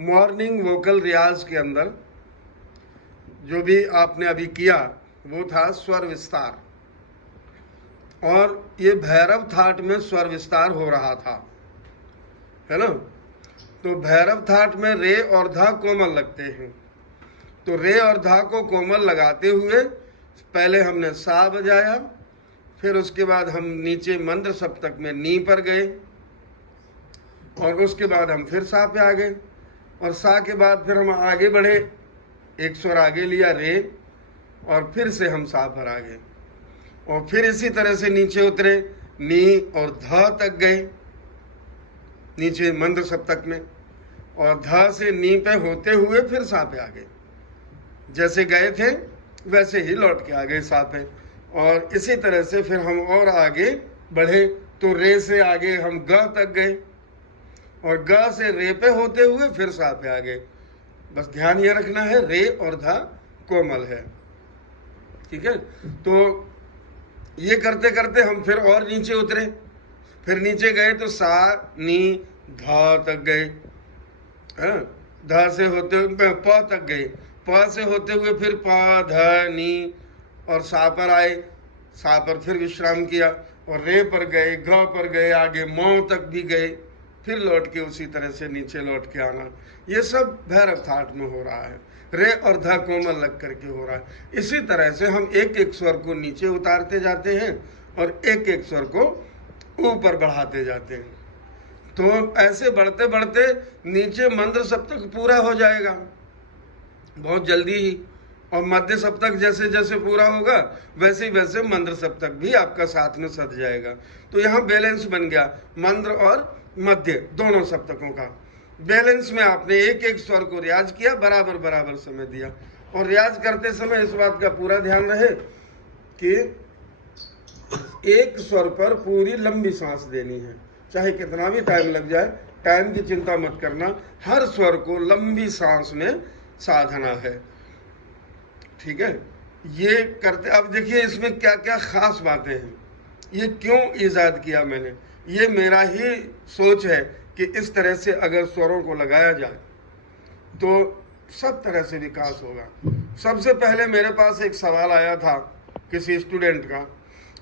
Morning vocal रियाज के अंदर जो भी आपने अभी किया वो था स्वर विस्तार, और ये भैरव थाट में स्वर विस्तार हो रहा था, है ना। तो भैरव थाट में रे और धा कोमल लगते हैं, तो रे और धा को कोमल लगाते हुए पहले हमने सा बजाया, फिर उसके बाद हम नीचे मंद्र सप्तक में नी पर गए, और उसके बाद हम फिर सा पे आ गए, और सा के बाद फिर हम आगे बढ़े, एक स्वर आगे लिया रे, और फिर से हम सा पर आ गए, और फिर इसी तरह से नीचे उतरे, नी और ध तक गए नीचे मंद्र सप्तक में, और ध से नी पे होते हुए फिर सा पे आ गए, जैसे गए थे वैसे ही लौट के आ गए सा पे, और इसी तरह से फिर हम और आगे बढ़े, तो रे से आगे हम ग तक गए, और ग से रे पे होते हुए फिर सा पे आ गए। बस ध्यान ये रखना है रे और धा कोमल है, ठीक है। तो ये करते करते हम फिर और नीचे उतरे, फिर नीचे गए तो सा नी धा तक गए, धा से होते हुए प तक गए, प से होते हुए फिर प ध नी, और सा पर आए, सा पर फिर विश्राम किया, और रे पर गए, घ पर गए, आगे मौ तक भी गए, फिर लौट के उसी तरह से नीचे लौट के आना। ये सब भैरव थाट में हो रहा है, रे और धा कोमल लग करके हो रहा है। इसी तरह से हम एक एक स्वर को नीचे उतारते जाते हैं और एक एक स्वर को ऊपर बढ़ाते जाते हैं। तो ऐसे बढ़ते बढ़ते नीचे मंद्र सप्तक पूरा हो जाएगा बहुत जल्दी ही, और मध्य सप्तक जैसे जैसे पूरा होगा वैसे वैसे मंद्र सप्तक भी आपका साथ में सज जाएगा। तो यहाँ बैलेंस बन गया, मंद्र और मध्य दोनों सप्तकों का बैलेंस में आपने एक एक स्वर को रियाज किया, बराबर बराबर समय दिया। और रियाज करते समय इस बात का पूरा ध्यान रहे कि एक स्वर पर पूरी लंबी सांस देनी है, चाहे कितना भी टाइम लग जाए, टाइम की चिंता मत करना, हर स्वर को लंबी सांस में साधना है, ठीक है। ये करते, अब देखिए इसमें क्या क्या खास बातें हैं, ये क्यों ईजाद किया मैंने, ये मेरा ही सोच है कि इस तरह से अगर स्वरों को लगाया जाए तो सब तरह से विकास होगा। सबसे पहले मेरे पास एक सवाल आया था किसी स्टूडेंट का,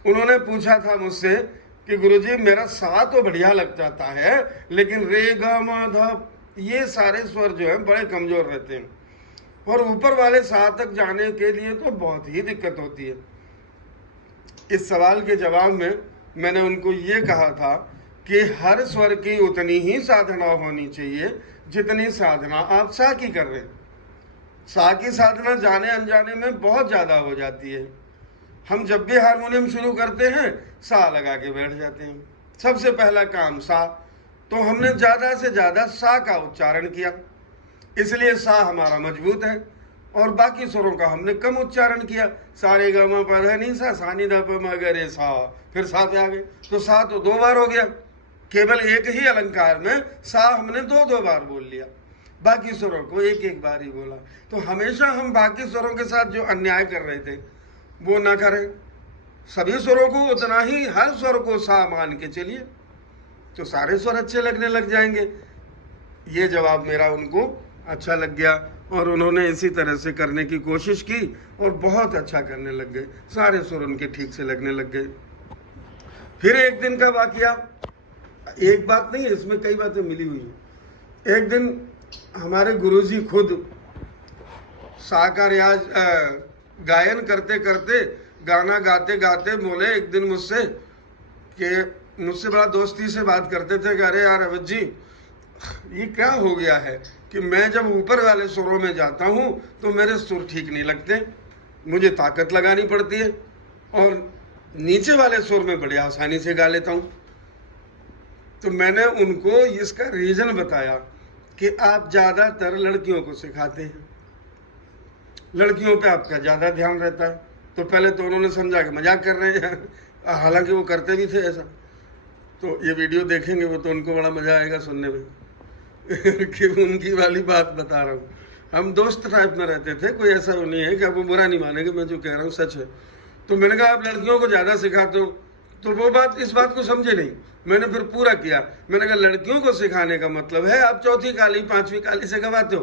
उन्होंने पूछा था मुझसे कि गुरुजी मेरा सा तो बढ़िया लग जाता है, लेकिन रे ग म ध ये सारे स्वर जो हैं बड़े कमजोर रहते हैं, और ऊपर वाले सा तक जाने के लिए तो बहुत ही दिक्कत होती है। इस सवाल के जवाब में मैंने उनको ये कहा था कि हर स्वर की उतनी ही साधना होनी चाहिए जितनी साधना आप सा की कर रहे हैं। सा की साधना जाने अनजाने में बहुत ज़्यादा हो जाती है। हम जब भी हारमोनियम शुरू करते हैं सा लगा के बैठ जाते हैं, सबसे पहला काम सा, तो हमने ज़्यादा से ज़्यादा सा का उच्चारण किया, इसलिए सा हमारा मजबूत है, और बाकी स्वरों का हमने कम उच्चारण किया, सारे ग म प ध नि सा, सा नि ध प म ग रे सा, फिर सा पे आ गए, तो सा तो दो बार हो गया, केवल एक ही अलंकार में सा हमने दो बार बोल लिया, बाकी स्वरों को एक एक बार ही बोला। तो हमेशा हम बाकी स्वरों के साथ जो अन्याय कर रहे थे वो ना करें, सभी स्वरों को उतना ही, हर स्वर को सा मान के चलिए, तो सारे स्वर अच्छे लगने लग जाएंगे। ये जवाब मेरा उनको अच्छा लग गया, और उन्होंने इसी तरह से करने की कोशिश की और बहुत अच्छा करने लग गए, सारे सुर उनके ठीक से लगने लग गए। फिर एक दिन का वाकया, एक बात नहीं है इसमें कई बातें मिली हुई हैं। एक दिन हमारे गुरुजी खुद सा का रियाज गायन करते करते, गाना गाते गाते बोले एक दिन मुझसे कि मुझसे बड़ा दोस्ती से बात करते थे कि अरे यार अवध जी, ये क्या हो गया है कि मैं जब ऊपर वाले सुरों में जाता हूँ तो मेरे सुर ठीक नहीं लगते, मुझे ताकत लगानी पड़ती है, और नीचे वाले सुर में बड़े आसानी से गा लेता हूँ। तो मैंने उनको इसका रीज़न बताया कि आप ज़्यादातर लड़कियों को सिखाते हैं, लड़कियों पे आपका ज़्यादा ध्यान रहता है। तो पहले तो उन्होंने समझा कि मजाक कर रहे हैं, हालांकि वो करते भी थे ऐसा। तो ये वीडियो देखेंगे वो तो उनको बड़ा मज़ा आएगा सुनने में कि उनकी वाली बात बता रहा हूँ। हम दोस्त टाइप में रहते थे, कोई ऐसा नहीं है कि आप वो बुरा नहीं मानेंगे, मैं जो कह रहा हूँ सच है। तो मैंने कहा आप लड़कियों को ज़्यादा सिखाते हो, तो वो बात, इस बात को समझे नहीं। मैंने फिर पूरा किया। मैंने कहा लड़कियों को सिखाने का मतलब है आप चौथी काली पांचवी काली से गवाते हो,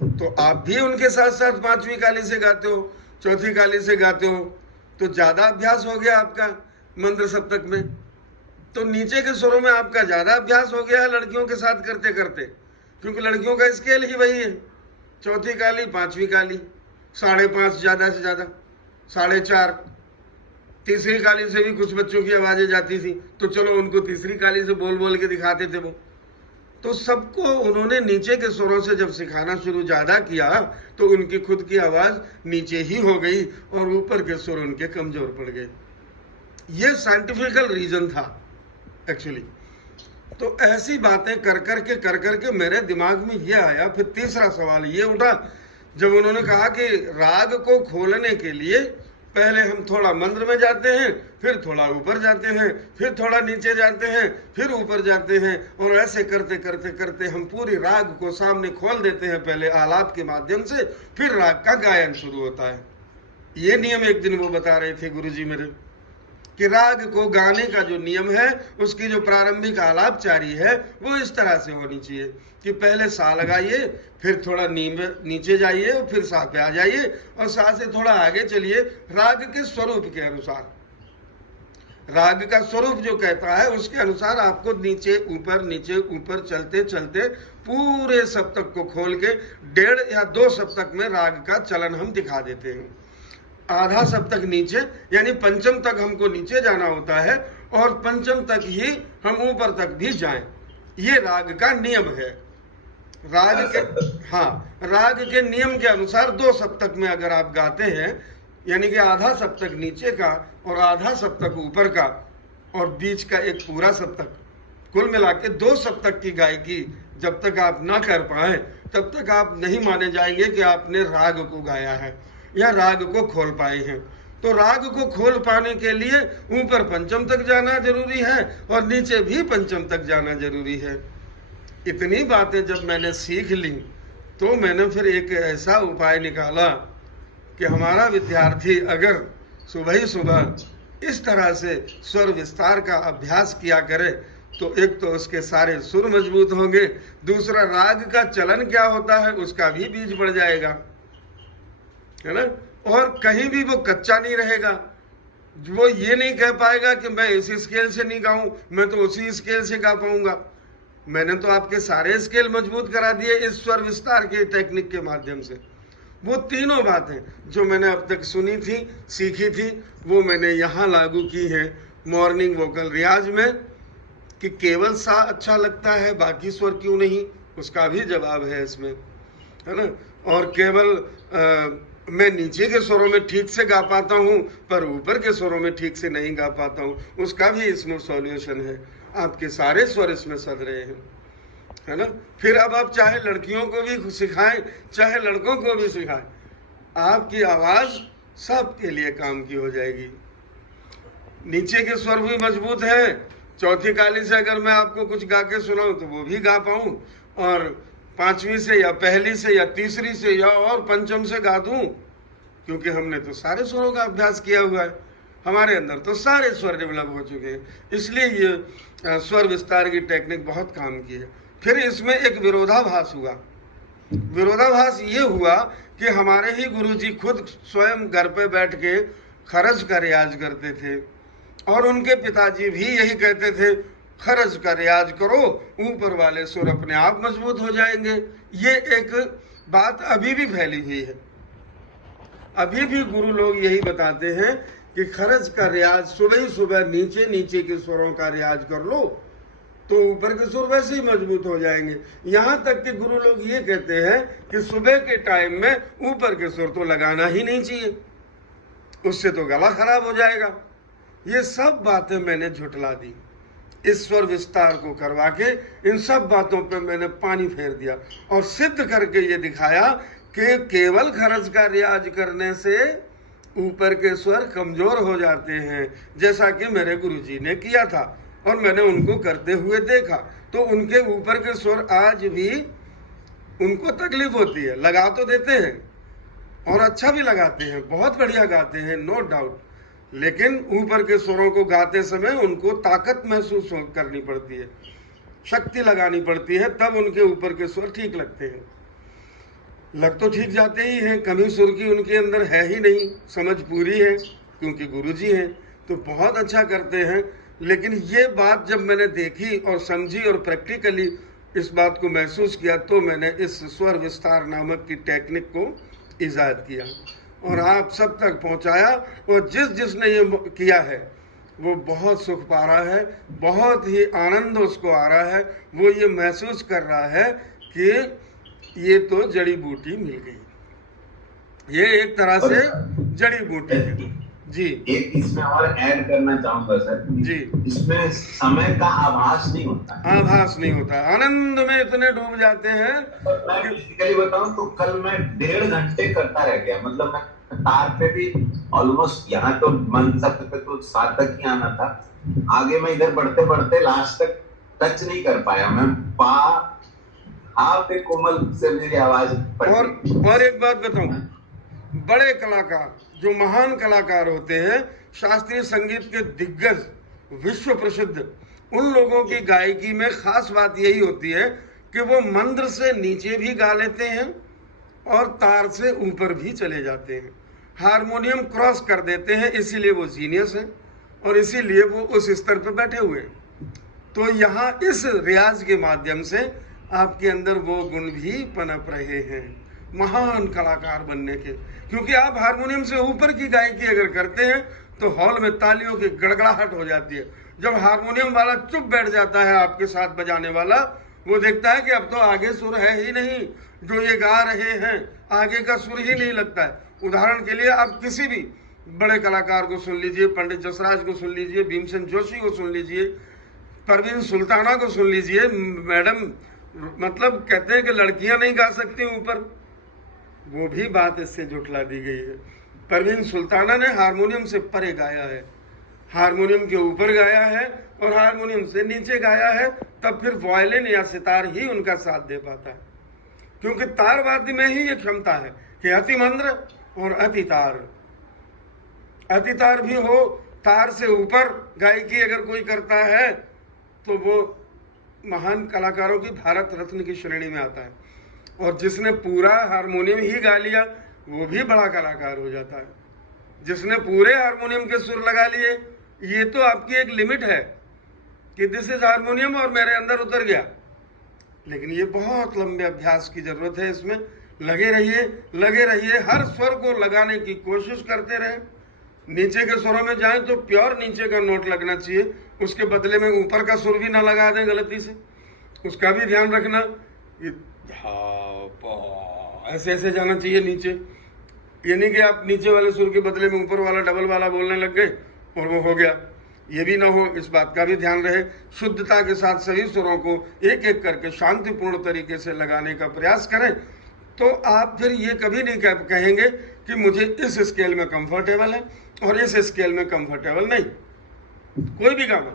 तो आप भी उनके साथ साथ पांचवी काली से गाते हो, चौथी काली से गाते हो, तो ज्यादा अभ्यास हो गया आपका मंत्र सप्तक में। तो नीचे के स्वरों में आपका ज्यादा अभ्यास हो गया है लड़कियों के साथ करते करते, क्योंकि लड़कियों का स्केल ही वही है, चौथी काली पांचवी काली, 5.5 ज्यादा से ज्यादा 4.5। तीसरी काली से भी कुछ बच्चों की आवाजें जाती थी, तो चलो उनको तीसरी काली से बोल बोल के दिखाते थे वो। तो सबको उन्होंने नीचे के स्वरों से जब सिखाना शुरू ज्यादा किया तो उनकी खुद की आवाज नीचे ही हो गई और ऊपर के स्वर उनके कमजोर पड़ गए। ये साइंटिफिकल रीजन था एक्चुअली। तो ऐसी बातें कर करके मेरे दिमाग में ये आया। फिर तीसरा सवाल ये उठा जब उन्होंने कहा कि राग को खोलने के लिए पहले हम थोड़ा मंद्र में जाते हैं, फिर थोड़ा ऊपर जाते हैं, फिर थोड़ा नीचे जाते हैं, फिर ऊपर जाते हैं, और ऐसे करते करते करते हम पूरी राग को सामने खोल देते हैं, पहले आलाप के माध्यम से, फिर राग का गायन शुरू होता है। ये नियम एक दिन वो बता रहे थे गुरुजी मेरे, कि राग को गाने का जो नियम है उसकी जो प्रारंभिक आलापचारी है वो इस तरह से होनी चाहिए कि पहले सा लगाइए, फिर थोड़ा नीचे जाइए और फिर सा पे आ जाइए, और सा से थोड़ा आगे चलिए राग के स्वरूप के अनुसार। राग का स्वरूप जो कहता है उसके अनुसार आपको नीचे ऊपर चलते चलते पूरे सप्तक को खोल के 1.5 या 2 सप्तक में राग का चलन हम दिखा देते हैं। आधा सप्तक नीचे यानी पंचम तक हमको नीचे जाना होता है, और पंचम तक ही हम ऊपर तक भी जाएं। ये राग का नियम है। राग के नियम के अनुसार 2 सप्तक में अगर आप गाते हैं, यानी कि आधा सप्तक नीचे का और आधा सप्तक ऊपर का और बीच का एक पूरा सप्तक, कुल मिला के 2 सप्तक की गायकी जब तक आप ना कर पाए तब तक आप नहीं माने जाएंगे कि आपने राग को गाया है या राग को खोल पाए हैं। तो राग को खोल पाने के लिए ऊपर पंचम तक जाना जरूरी है और नीचे भी पंचम तक जाना जरूरी है। इतनी बातें जब मैंने सीख ली तो मैंने फिर एक ऐसा उपाय निकाला कि हमारा विद्यार्थी अगर सुबह ही सुबह इस तरह से स्वर विस्तार का अभ्यास किया करे तो एक तो उसके सारे सुर मजबूत होंगे, दूसरा राग का चलन क्या होता है उसका भी बीज बढ़ जाएगा, है ना। और कहीं भी वो कच्चा नहीं रहेगा, वो ये नहीं कह पाएगा कि मैं इसी स्केल से नहीं गाऊं, मैं तो उसी स्केल से गा पाऊंगा। मैंने तो आपके सारे स्केल मजबूत करा दिए इस स्वर विस्तार के टेक्निक के माध्यम से। वो तीनों बातें जो मैंने अब तक सुनी थी, सीखी थी, वो मैंने यहाँ लागू की है मॉर्निंग वोकल रियाज में, कि केवल सा अच्छा लगता है बाकी स्वर क्यों नहीं, उसका भी जवाब है इसमें, है ना। और केवल मैं नीचे के स्वरों में ठीक से गा पाता हूँ पर ऊपर के स्वरों में ठीक से नहीं गा पाता हूँ, उसका भी इसमें सॉल्यूशन है। आपके सारे स्वर इसमें सद रहे हैं, है ना। फिर अब आप चाहे लड़कियों को भी सिखाएं चाहे लड़कों को भी सिखाएं, आपकी आवाज सबके लिए काम की हो जाएगी। नीचे के स्वर भी मजबूत है, चौथी काली से अगर मैं आपको कुछ गा के सुनाऊं तो वो भी गा पाऊं, और पांचवी से या पहली से या तीसरी से या और पंचम से गा दूं, क्योंकि हमने तो सारे स्वरों का अभ्यास किया हुआ है, हमारे अंदर तो सारे स्वर डेवलप हो चुके हैं। इसलिए ये स्वर विस्तार की टेक्निक बहुत काम की है। फिर इसमें एक विरोधाभास हुआ। विरोधाभास ये हुआ कि हमारे ही गुरुजी खुद स्वयं घर पे बैठ के खरज का रियाज करते थे, और उनके पिताजी भी यही कहते थे खरज का रियाज करो, ऊपर वाले सुर अपने आप मजबूत हो जाएंगे। ये एक बात अभी भी फैली हुई है। अभी भी गुरु लोग यही बताते हैं कि खरज का रियाज सुबह ही सुबह नीचे नीचे के स्वरों का रियाज कर लो तो ऊपर के सुर वैसे ही मजबूत हो जाएंगे। यहाँ तक कि गुरु लोग ये कहते हैं कि सुबह के टाइम में ऊपर के सुर तो लगाना ही नहीं चाहिए, उससे तो गला खराब हो जाएगा। ये सब बातें मैंने झुठला दी। इस स्वर विस्तार को करवा के इन सब बातों पे मैंने पानी फेर दिया और सिद्ध करके ये दिखाया कि केवल खरज का रियाज करने से ऊपर के स्वर कमजोर हो जाते हैं, जैसा कि मेरे गुरुजी ने किया था और मैंने उनको करते हुए देखा। तो उनके ऊपर के स्वर आज भी उनको तकलीफ होती है, लगा तो देते हैं और अच्छा भी लगाते हैं, बहुत बढ़िया गाते हैं, नो डाउट, लेकिन ऊपर के स्वरों को गाते समय उनको ताकत महसूस करनी पड़ती है, शक्ति लगानी पड़ती है, तब उनके ऊपर के स्वर ठीक लगते हैं। लग तो ठीक जाते ही हैं, कमी सुर की उनके अंदर है ही नहीं, समझ पूरी है क्योंकि गुरुजी हैं, तो बहुत अच्छा करते हैं। लेकिन ये बात जब मैंने देखी और समझी और प्रैक्टिकली इस बात को महसूस किया, तो मैंने इस स्वर विस्तार नामक की टेक्निक को ईजाद किया और आप सब तक पहुंचाया। और जिसने ये किया है वो बहुत सुख पा रहा है, बहुत ही आनंद उसको आ रहा है, वो ये महसूस कर रहा है कि ये तो जड़ी बूटी मिल गई, ये एक तरह से जड़ी बूटी है। जी, एक इसमें और ऐड करना चाहूंगा सर जी, इसमें समय का आभास नहीं होता, आभास नहीं होता, आनंद में इतने डूब जाते हैं। मैं बेसिकली बताऊं तो कल मैं 1.5 घंटे करता रह गया, मतलब मैं तार पे भी ऑलमोस्ट, यहाँ तो मनसक पे तो 7 तक ही आना था, आगे मैं इधर बढ़ते बढ़ते लास्ट तक टच नहीं कर पाया, मैं पे कोमल से मेरी आवाज और एक बात बताऊं, बड़े कलाकार जो महान कलाकार होते हैं, शास्त्रीय संगीत के दिग्गज, विश्व प्रसिद्ध, उन लोगों की गायकी में खास बात यही होती है कि वो मंद्र से नीचे भी गा लेते हैं और तार से ऊपर भी चले जाते हैं, हारमोनियम क्रॉस कर देते हैं, इसीलिए वो जीनियस है और इसीलिए वो उस स्तर पर बैठे हुए हैं। तो यहाँ इस रियाज के माध्यम से आपके अंदर वो गुण भी पनप रहे हैं महान कलाकार बनने के, क्योंकि आप हारमोनियम से ऊपर की गायकी अगर करते हैं तो हॉल में तालियों की गड़गड़ाहट हो जाती है। जब हारमोनियम वाला चुप बैठ जाता है आपके साथ बजाने वाला, वो देखता है कि अब तो आगे सुर है ही नहीं, जो ये गा रहे हैं आगे का सुर ही नहीं लगता है। उदाहरण के लिए आप किसी भी बड़े कलाकार को सुन लीजिए, पंडित जसराज को सुन लीजिए, भीमसेन जोशी को सुन लीजिए, परवीन सुल्ताना को सुन लीजिए, मैडम मतलब कहते हैं कि लड़कियां नहीं गा सकती ऊपर, वो भी बात इससे जुटला दी गई है। परवीन सुल्ताना ने हारमोनियम से परे गाया है, हारमोनियम के ऊपर गाया है और हारमोनियम से नीचे गाया है, तब फिर वायलिन या सितार ही उनका साथ दे पाता है, क्योंकि तार वाद्य में ही ये क्षमता है कि अति मंद्र और अति तार, अति तार भी हो, तार से ऊपर गायकी अगर कोई करता है तो वो महान कलाकारों की भारत रत्न की श्रेणी में आता है। और जिसने पूरा हारमोनियम ही गा लिया वो भी बड़ा कलाकार हो जाता है। जिसने पूरे हारमोनियम के सुर लगा लिए, ये तो आपकी एक लिमिट है कि दिस इज हारमोनियम और मेरे अंदर उतर गया, लेकिन ये बहुत लंबे अभ्यास की जरूरत है। इसमें लगे रहिए, हर स्वर को लगाने की कोशिश करते रहे। नीचे के स्वरों में जाएं तो प्योर नीचे का नोट लगना चाहिए, उसके बदले में ऊपर का सुर भी ना लगा दें गलती से, उसका भी ध्यान रखना। ऐसे ऐसे जाना चाहिए नीचे, ये नहीं कि आप नीचे वाले सुर के बदले में ऊपर वाला डबल वाला बोलने लग गए और वो हो गया, ये भी ना हो, इस बात का भी ध्यान रहे। शुद्धता के साथ सभी सुरों को एक एक करके शांतिपूर्ण तरीके से लगाने का प्रयास करें, तो आप फिर ये कभी नहीं कहेंगे कि मुझे इस स्केल में कंफर्टेबल है और इस स्केल में कंफर्टेबल नहीं। कोई भी गाना,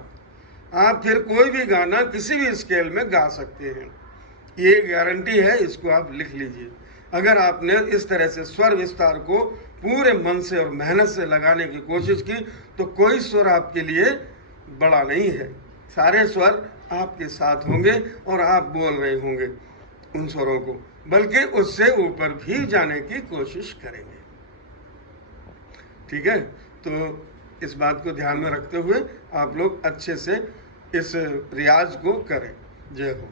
आप फिर कोई भी गाना किसी भी स्केल में गा सकते हैं, ये गारंटी है, इसको आप लिख लीजिए। अगर आपने इस तरह से स्वर विस्तार को पूरे मन से और मेहनत से लगाने की कोशिश की तो कोई स्वर आपके लिए बड़ा नहीं है, सारे स्वर आपके साथ होंगे और आप बोल रहे होंगे उन स्वरों को, बल्कि उससे ऊपर भी जाने की कोशिश करेंगे। ठीक है, तो इस बात को ध्यान में रखते हुए आप लोग अच्छे से इस रियाज को करें। जय हो।